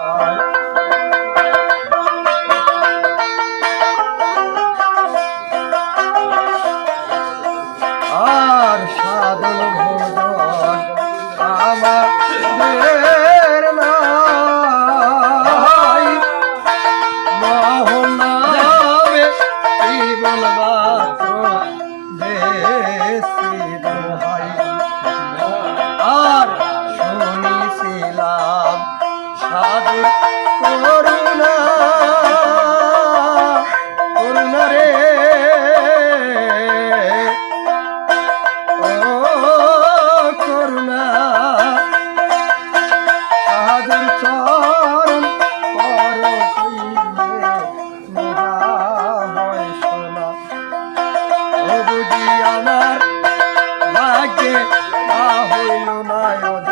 Oh. হইল না